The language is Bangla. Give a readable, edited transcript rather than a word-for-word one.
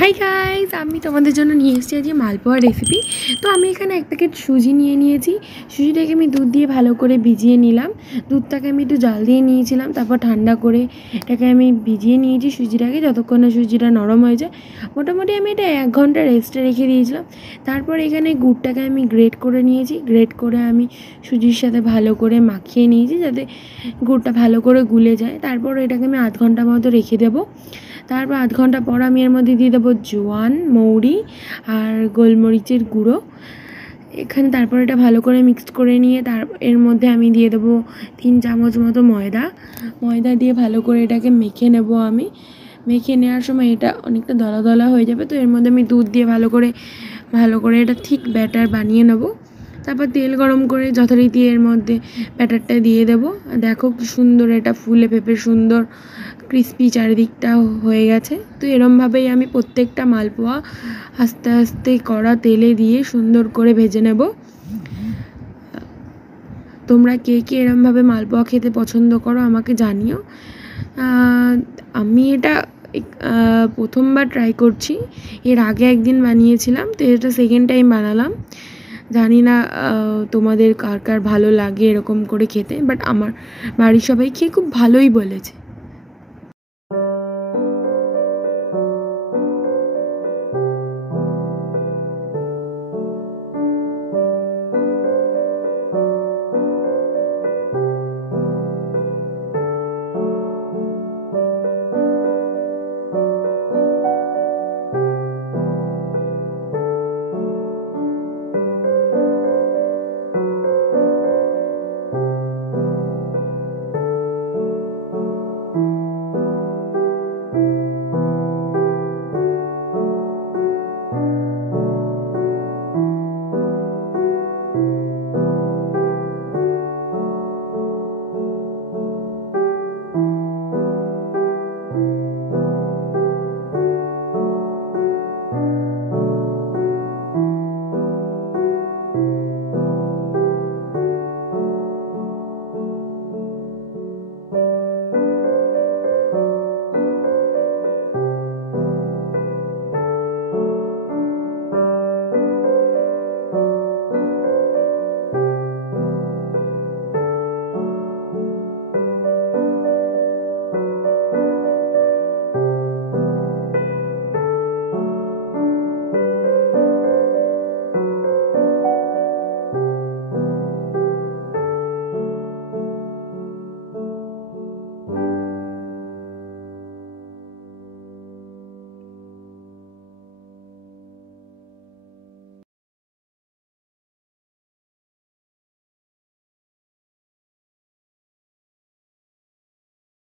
হাই গাইস, আমি তোমাদের জন্য নিয়ে এসেছি আজকে মালপোয়া রেসিপি। তো আমি এখানে এক প্যাকেট সুজি নিয়ে নিয়েছি। সুজিটাকে আমি দুধ দিয়ে ভালো করে ভিজিয়ে নিলাম। দুধটাকে আমি একটু জাল দিয়ে নিয়েছিলাম, তারপর ঠান্ডা করে এটাকে আমি ভিজিয়ে নিয়েছি সুজিটাকে, যতক্ষণ না সুজিটা নরম হয়ে যায়। মোটামুটি আমি এটা 1 ঘন্টা রেস্টে রেখে দিয়েছিলাম। তারপর এখানে গুড়টাকে আমি গ্রেট করে নিয়েছি। গ্রেট করে আমি সুজির সাথে ভালো করে মাখিয়ে নিয়েছি, যাতে গুড়টা ভালো করে গুলে যায়। তারপর এটাকে আমি 8 ঘন্টা মতো রেখে দেবো। তারপর 8 ঘন্টা পর আমি এর মধ্যে দিয়ে দেবো জোয়ান, মৌরি আর গোলমরিচের গুঁড়ো এখানে। তারপর এটা ভালো করে মিক্সড করে নিয়ে এর মধ্যে আমি দিয়ে দেবো 3 চামচ মতো ময়দা দিয়ে ভালো করে এটাকে মেখে নেব। আমি মেখে নেওয়ার সময় এটা অনেকটা দলা দলা হয়ে যাবে, তো এর মধ্যে আমি দুধ দিয়ে ভালো করে এটা ঠিক ব্যাটার বানিয়ে নেব। তারপর তেল গরম করে যথারীতি এর মধ্যে ব্যাটারটা দিয়ে দেবো। দেখো কি সুন্দর এটা ফুলে ফেপে সুন্দর ক্রিস্পি চারিদিকটা হয়ে গেছে। তো এরমভাবেই আমি প্রত্যেকটা মালপোয়া আস্তে আস্তে কড়া তেলে দিয়ে সুন্দর করে ভেজে নেব। তোমরা কে কে এরমভাবে মালপোয়া খেতে পছন্দ করো আমাকে জানিও। আমি এটা প্রথমবার ট্রাই করছি। এর আগে একদিন বানিয়েছিলাম, তো এটা সেকেন্ড টাইম বানালাম। জানি না তোমাদের কার কার ভালো লাগে এরকম করে খেতে, বাট আমার বাড়ির সবাই খেয়ে খুব ভালোই বলেছে।